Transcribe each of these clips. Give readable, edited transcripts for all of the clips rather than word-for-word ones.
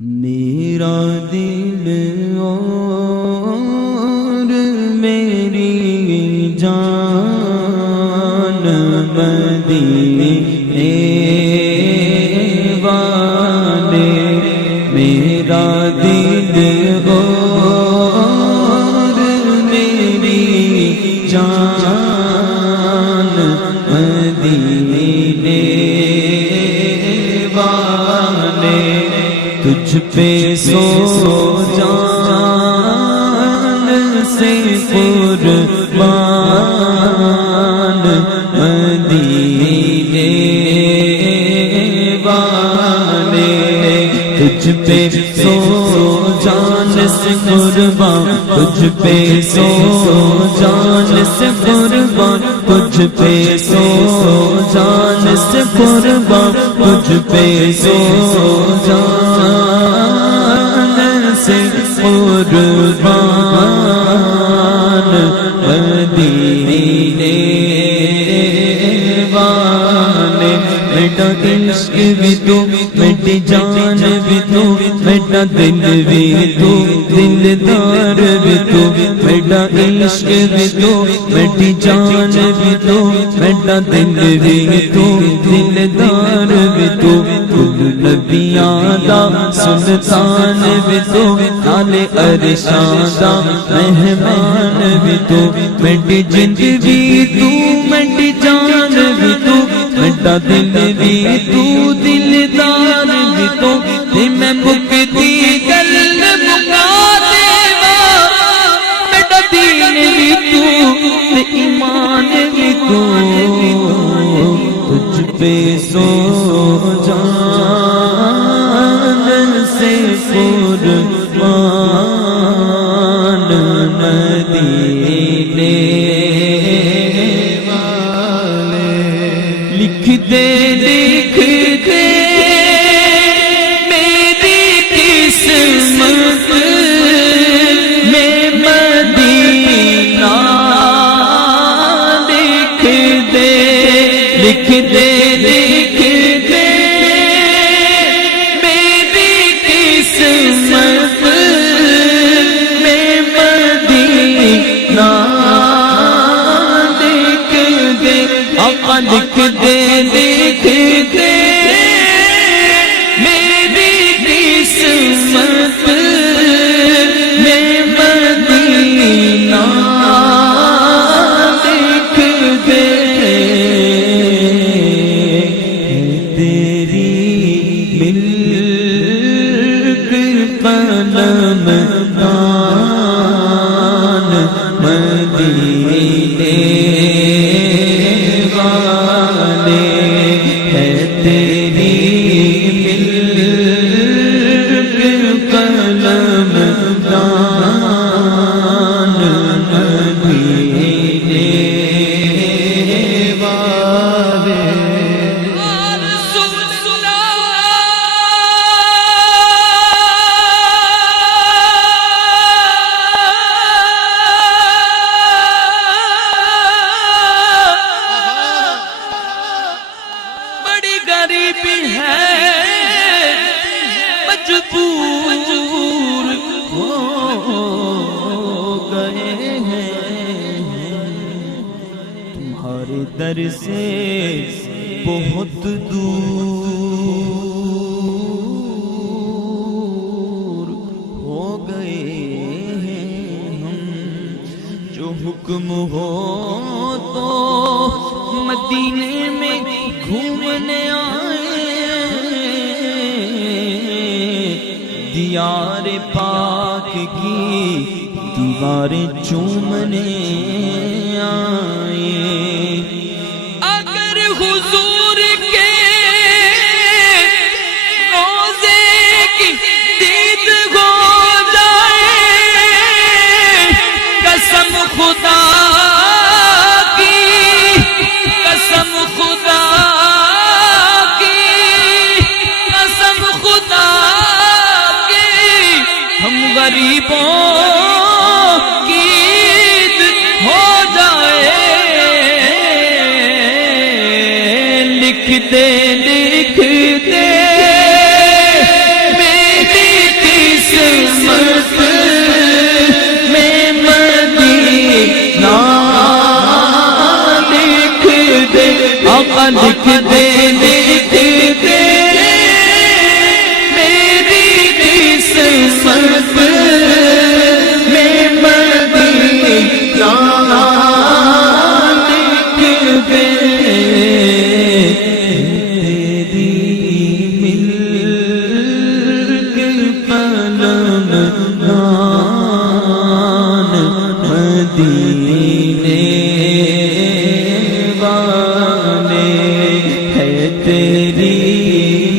میرا دل اور میری جان مدینے والے، میرا دل اور میری جان مدینے والے، تجھ پہ سو جان سے قربان مدینے والے، تجھ پہ سو جان سے قربان، تجھ پہ سو جان سے قربان، تجھ پہ سو جان سے قربان، تجھ پہ سو جان سے قربان مدینے والے، میرا عشق بھی تو، میری جان بھی تو، میرا دل بھی تو، دلدار بھی تو، میرا عشق بھی تو، میری جان بھی تو، میرا دل بھی تو، دلدار بھی تو، نبیاں دا سلطان بھی تو، نالے عرشاں دا مہمان بھی تو، میری جند بھی تو، میری جان بھی تو، میرا دل بھی تو، دلدار بھی تو، تے میں مکتی گل مکا دیوا، میرا دین بھی تو، تے ایمان بھی تو، تجھ پہ سو جان سے قربان مدینے والے، لکھ دے لکھ دے میری قسمت میں مدینہ، لکھ دے لکھ دے لکھ دے میری قسمت میں مدینہ، لکھ دے آقا، لکھ دے لکھ دے میری قسمت میں مدینہ، لکھ دے تیری ملک قلم دان مدینے والے، ہے تیری ملک قلم دان مدینے والے، بڑی غریبی ہے مجبور ہو گئے ہیں، تمہارے در سے بہت دور ہو گئے ہیں ہم، جو حکم ہو تو مدینے میں گھومنے آئے، دیار پاک کی دیواریں چومنے آئے، اگر حضور کے روزے کی دید ہو جائے، قسم خدا کی، قسم خدا کی، قسم خدا کی، ہم غریبوں کی عید ہو جائے، لکھ دے لکھ دے میری لکھ دے میری قسمت میں مدینہ لکھ دے تیری ملک پلنگ نان مدینے والے ہے تیری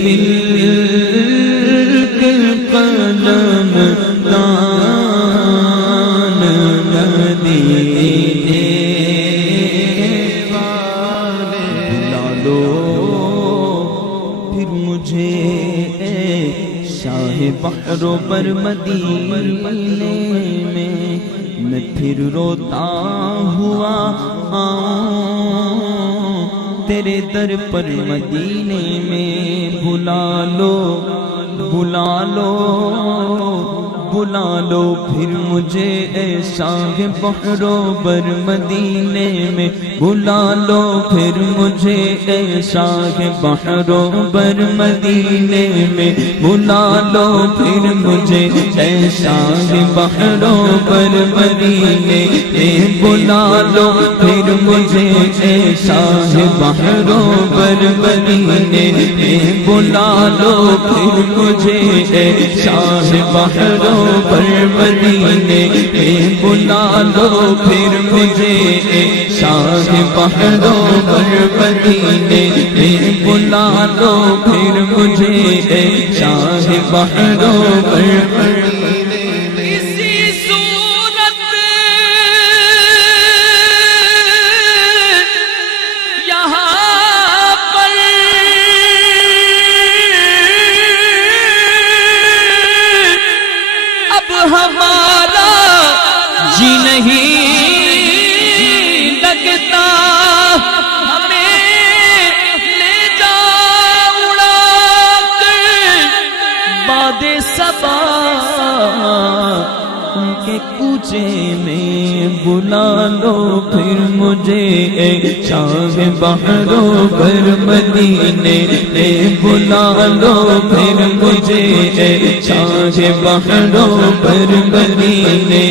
ملک پلنگ نان مدینے بلا لو پھر مجھے اے شاہ بحر و بر مدینے میں میں پھر روتا ہوا آؤں تیرے در پر مدینے میں بلا لو بلا لو بلا لو پھر مجھے اے شاہ بحر و بر مدینے میں بلا لو پھر مجھے اے شاہ بحر و بر مدینے میں بلا لو پھر مجھے اے شاہ بحر و بر مدینے میں بلا لو پھر مجھے اے شاہ بحر و بر مدینے میں بلا لو پھر مجھے اے شاہ بحر و بر مدینے میں بلا لو پھر مجھے اے شاہ بحر و بر مدینے میں بلا لو پھر مجھے اے شاہ بحر و بر مدینے اسی صورت یہاں پر اب ہمارا جی نہیں لگتا ہمیں لے جا اڑا کر باد صبا ان کے کوچے میں بلا لو پھر مجھے اے شاہ بحر و بر مدینے میں بلا لو پھر مجھے اے شاہ بحر و بر مدینے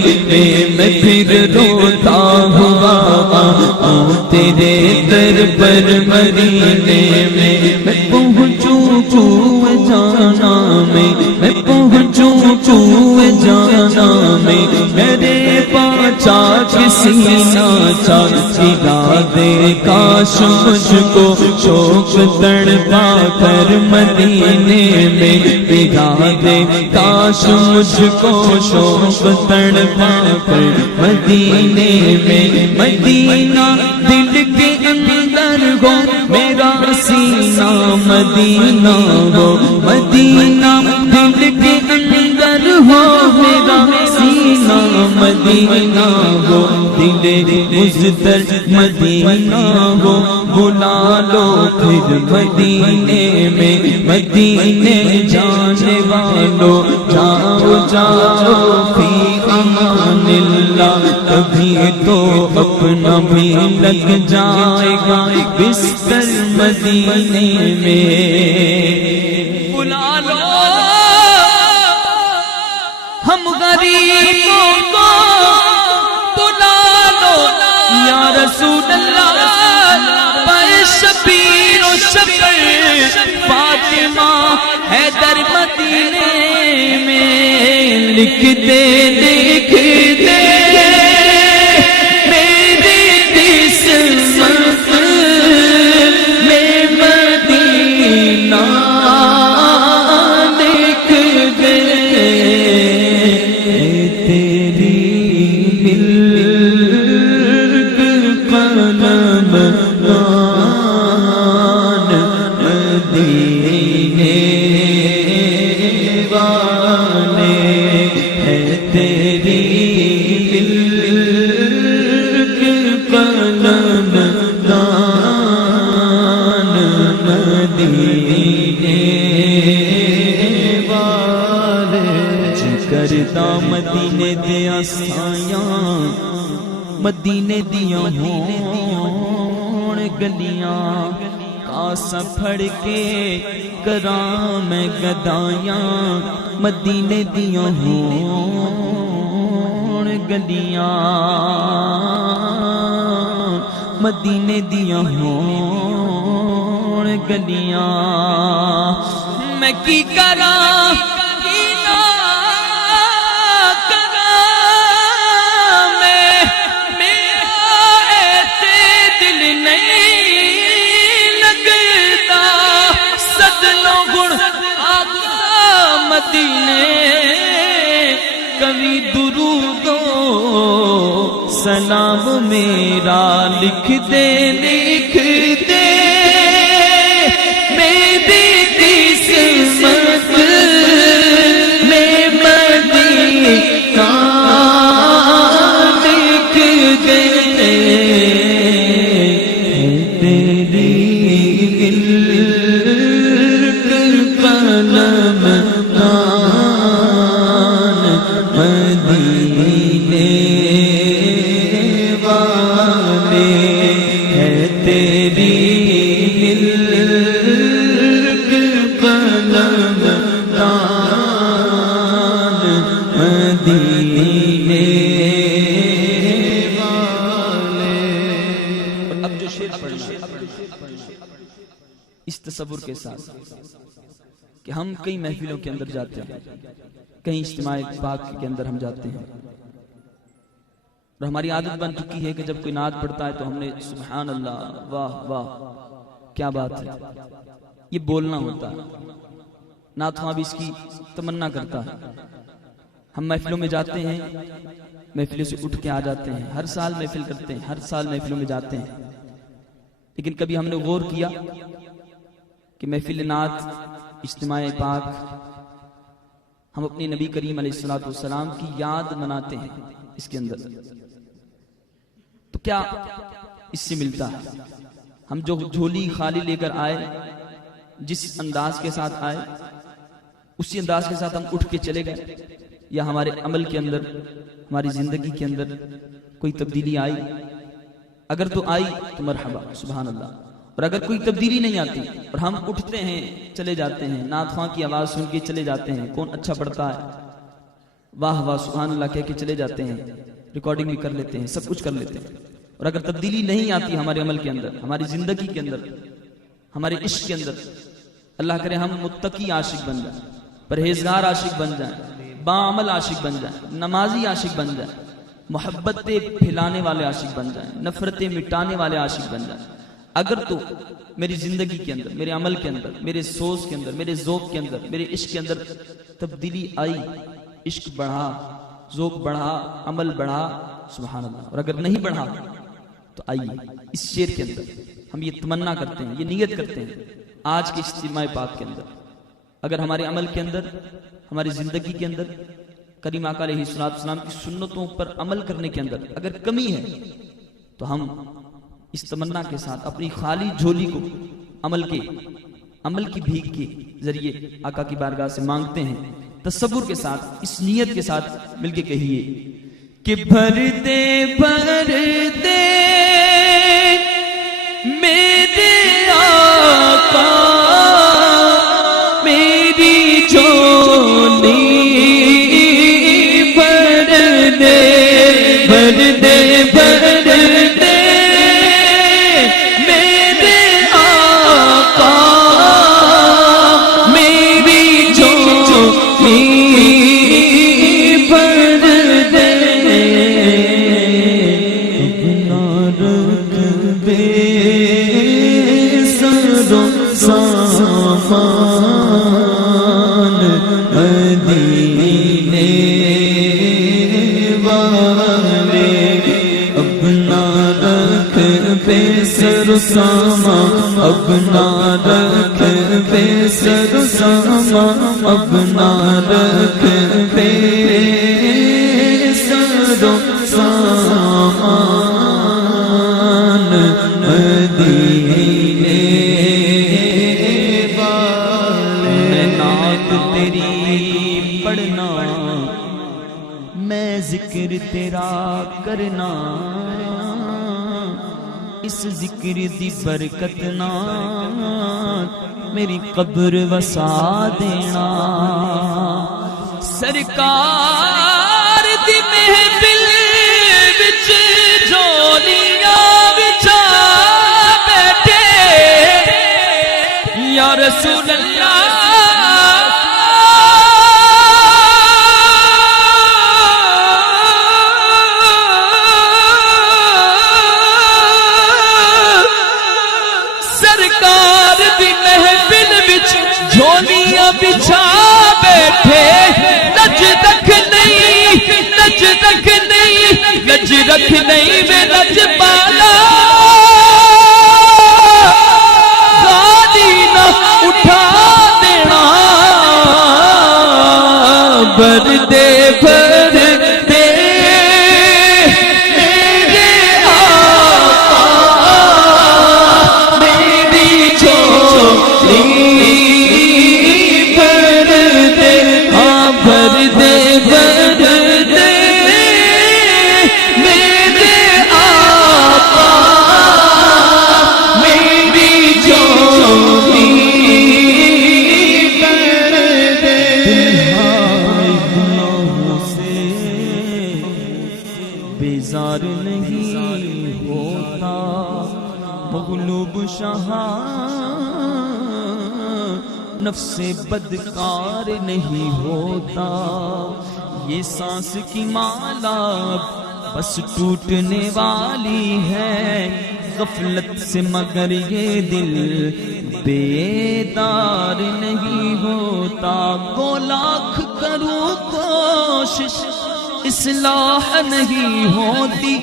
میں پھر روتا ہوا آؤں تیرے در پر مدینے میں پہنچوں چوئے جانا میں پہنچوں چوئے جانا میں میرے پاچا کسی ناچا چلا دے کاش مجھ کو شوق تڑپا کر مدینے میں بگا دے کاش مجھ کو شوق تڑپا کر مدینے میں مدینہ دل کے اندر ہو میرا سینہ مدینہ ہو مدینہ دل کے اندر ہو میرا سینہ مدینہ ہو دل مزدر مدینہ ہو بلا لو پھر مدینے میں مدینے جانے والو جاؤ جاؤ فی امان اللہ کبھی تو اپنا بھی لگ جائے گا بستر مدینے میں بلا لو ہم غریبوں کو بلا لو یا رسول اللہ پر شبیر و شبر فاطمہ حیدر مدینے میں لکھ دے لکھ دے میری قسمت میں مدینہ لکھ دے تیری ملک قلم نان مدینے والے ہے تیری ملک قلم نان مدینے والے کرتا مدینے دیا سایاں مدینے دیا ہون گلیاں آسا پھڑ کے کراں میں گدایاں مدینے دیاں ہون گلیاں مدینے دیاں ہون گلیاں میں کی کراں کی نہ کراں میں میرا ایسے دل نہیں لگتا صدلوں گن آقا مدینے کبھی درود و سلام میرا لکھ دے میری قسمت میں مدینہ لکھ دے تیری ملک قلم دان مدینے والے ہے تیری ملک قلم دان مدینے والے۔ اب جو شعر پڑھنا اس تصور کے ساتھ کہ ہم کئی محفلوں کے اندر جاتے ہیں، کئی اجتماع پاک کے اندر ہم جاتے ہیں، اور ہماری عادت بن چکی ہے کہ جب کوئی نعت پڑھتا ہے تو ہم نے سبحان اللہ، واہ واہ کیا بات ہے، یہ بولنا ہوتا ہے۔ نعت خواں بھی اس کی تمنا کرتا ہے۔ ہم محفلوں میں جاتے ہیں، محفلوں سے اٹھ کے آ جاتے ہیں، ہر سال محفل کرتے ہیں، ہر سال محفلوں میں جاتے ہیں، لیکن کبھی ہم نے غور کیا کہ محفل نعت، اجتماع پاک، ہم اپنے نبی کریم علیہ السلام کی یاد مناتے ہیں اس کے اندر، تو کیا اس سے ملتا ہے؟ ہم جو جھولی خالی لے کر آئے، جس انداز کے ساتھ آئے، اسی انداز کے ساتھ ہم اٹھ کے چلے گئے، یا ہمارے عمل کے اندر، ہماری زندگی کے اندر کوئی تبدیلی آئی؟ اگر تو آئی تو مرحبا، سبحان اللہ، اور اگر کوئی تبدیلی نہیں آتی اور ہم اٹھتے ہیں چلے جاتے ہیں، نعت خواں کی آواز سن کے چلے جاتے ہیں، کون اچھا پڑھتا ہے، واہ واہ سبحان اللہ کہہ کے چلے جاتے ہیں، ریکارڈنگ بھی کر لیتے ہیں، سب کچھ کر لیتے ہیں، اور اگر تبدیلی نہیں آتی ہمارے عمل کے اندر، ہماری زندگی کے اندر، ہمارے عشق کے اندر، اللہ کرے ہم متقی عاشق بن جائیں، پرہیزگار عاشق بن جائیں، باعمل عاشق بن جائیں، نمازی عاشق بن جائیں، محبتیں پھیلانے والے عاشق بن جائیں، نفرتیں مٹانے والے عاشق بن جائیں۔ اگر تو میری زندگی کے اندر، میرے عمل کے اندر، میرے سوچ کے اندر، میرے ذوق کے اندر، میرے عشق کے اندر تبدیلی آئی، عشق بڑھا، ذوق بڑھا، عمل بڑھا، سبحان اللہ، اور اگر نہیں بڑھا تو آئیے اس شعر کے اندر ہم یہ تمنا کرتے ہیں، یہ نیت کرتے ہیں آج کے اجتماع پاک کے اندر، اگر ہمارے عمل کے اندر، ہماری زندگی کے اندر کریم آقا علیہ السلام کی سنتوں پر عمل کرنے کے اندر اگر کمی ہے تو ہم اس تمنا کے ساتھ اپنی خالی جھولی کو عمل کی بھیک کے ذریعے آقا کی بارگاہ سے مانگتے ہیں، تصور کے ساتھ، اس نیت کے ساتھ مل کے کہیے کہ بھر دے میرے آقا میری جھولی، بھر دے میرے آقا میری جھولی، بھر دے اپنا رکھ دے سارو سامان مدینے والے، اپنا رکھ بے سر سامان، اپنا رکھ بے سر سامان، اپنا رکھ بے سر سامان مدینے والے۔ میں نعت تیری پڑھنا، میں ذکر تیرا کرنا، اس ذکر دی برکت نال میری قبر وسا دینا سرکار دی محفل وچ جھولیاں بچھا بیٹھے یا رسول اللہ سرکار دی محفل وچ جھولیاں بچھا بیٹھے لج رکھ نہیں لج رکھ نہیں لج رکھ نہیں میں لج پالا غالی نہ اٹھا دینا بردے بردے میرے آقا میری جھولی بردے ہاں بردے بردے میرے آقا میری جھولی بردے تمہارے گناہوں سے بیزار نہیں ہوتا مغلوب شاہ نفس بدکار نہیں ہوتا یہ سانس کی مالا بس ٹوٹنے والی ہے غفلت سے مگر یہ دل بیدار نہیں ہوتا کو لاکھ کروں کوشش اصلاح نہیں ہوتی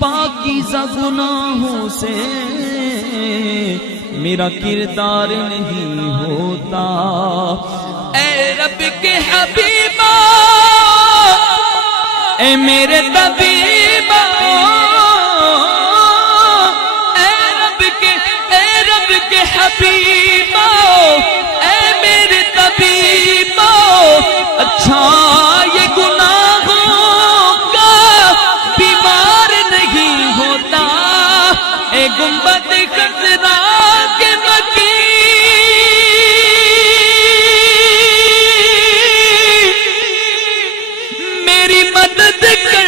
پاکیزہ گناہوں سے میرا کردار نہیں ہوتا اے رب کے حبیبا اے میرے طبیبا اے رب کے حبیبا اے میرے طبیبا اچھا یہ گناہوں کا بیمار نہیں ہوتا اے گنبد خضرا کے مکی میری مدد کر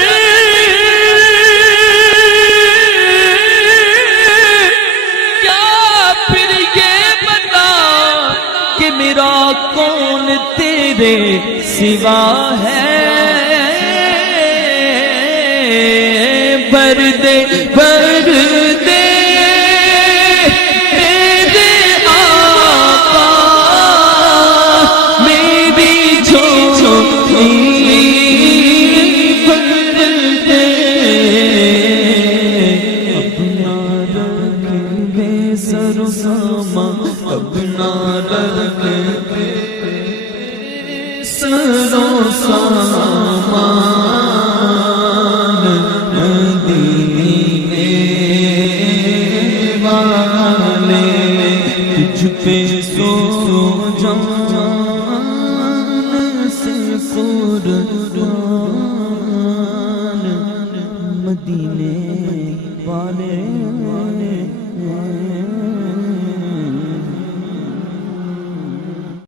کیا پھر یہ بتا کہ میرا کون تیرے سوا ہے بردے بردے میرے آقا میری جھولی بردے اپنا رکھ بے سر و سامان اپنا رکھ بے سر و سامان تجھ پہ سو جان سے قربان